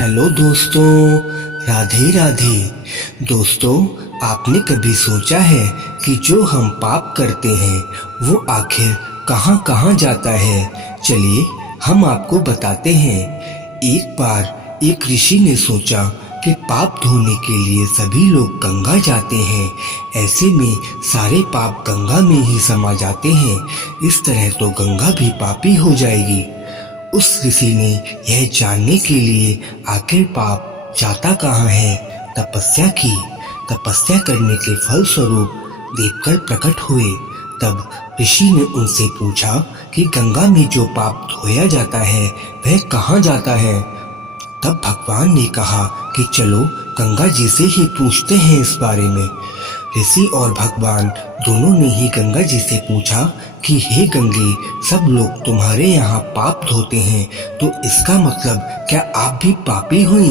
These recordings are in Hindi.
हेलो दोस्तों, राधे राधे। दोस्तों, आपने कभी सोचा है कि जो हम पाप करते हैं वो आखिर कहाँ कहाँ जाता है? चलिए हम आपको बताते हैं। एक बार एक ऋषि ने सोचा कि पाप धोने के लिए सभी लोग गंगा जाते हैं, ऐसे में सारे पाप गंगा में ही समा जाते हैं, इस तरह तो गंगा भी पापी हो जाएगी। उस ऋषि ने यह जानने के लिए आखिर पाप जाता कहाँ है तपस्या की। तपस्या करने के फल स्वरूप देवकर प्रकट हुए। तब ऋषि ने उनसे पूछा कि गंगा में जो पाप धोया जाता है वह कहाँ जाता है। तब भगवान ने कहा कि चलो गंगा जी से ही पूछते हैं इस बारे में। ऋषि और भगवान दोनों ने ही गंगा जी से पूछा कि हे गंगे, सब लोग तुम्हारे यहाँ पाप धोते हैं, तो इसका मतलब क्या आप भी पापी हुई?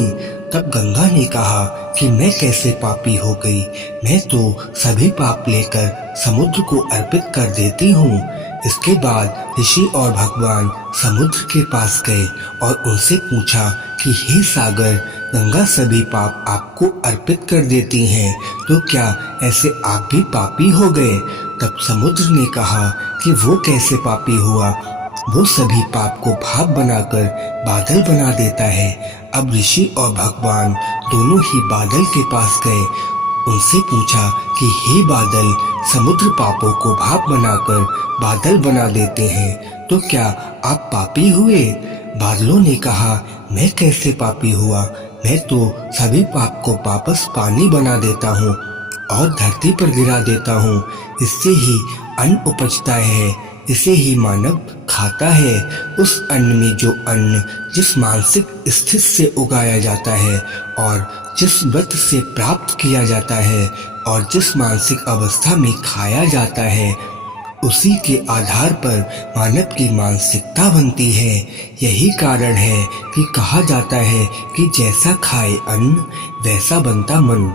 तब गंगा ने कहा कि मैं कैसे पापी हो गई, मैं तो सभी पाप लेकर समुद्र को अर्पित कर देती हूँ। इसके बाद ऋषि और भगवान समुद्र के पास गए और उनसे पूछा कि हे सागर, गंगा सभी पाप आपको अर्पित कर देती हैं, तो क्या ऐसे आप भी पापी हो गए? तब समुद्र ने कहा कि वो कैसे पापी हुआ, वो सभी पाप को भाप बनाकर बादल बना देता है। अब ऋषि और भगवान दोनों ही बादल के पास गए, उनसे पूछा कि हे बादल, समुद्र पापों को भाप बनाकर बादल बना देते हैं, तो क्या आप पापी हुए? बादलों ने कहा, मैं कैसे पापी हुआ, मैं तो सभी पाप को वापस पानी बना देता हूँ और धरती पर गिरा देता हूँ। इससे ही अन्न उपजता है, इसे ही मानव खाता है। उस अन्न में जो अन्न जिस मानसिक स्थिति से उगाया जाता है और जिस व्रत से प्राप्त किया जाता है और जिस मानसिक अवस्था में खाया जाता है, उसी के आधार पर मानव की मानसिकता बनती है। यही कारण है कि कहा जाता है कि जैसा खाए अन्न वैसा बनता मन।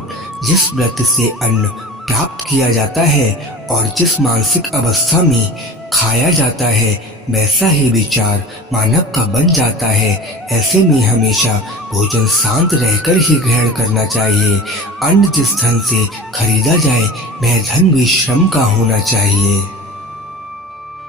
जिस व्रत से अन्न प्राप्त किया जाता है और जिस मानसिक अवस्था में खाया जाता है, वैसा ही विचार मानव का बन जाता है। ऐसे में हमेशा भोजन शांत रहकर ही ग्रहण करना चाहिए। अन्न जिस धन से खरीदा जाए वह धन भी श्रम का होना चाहिए।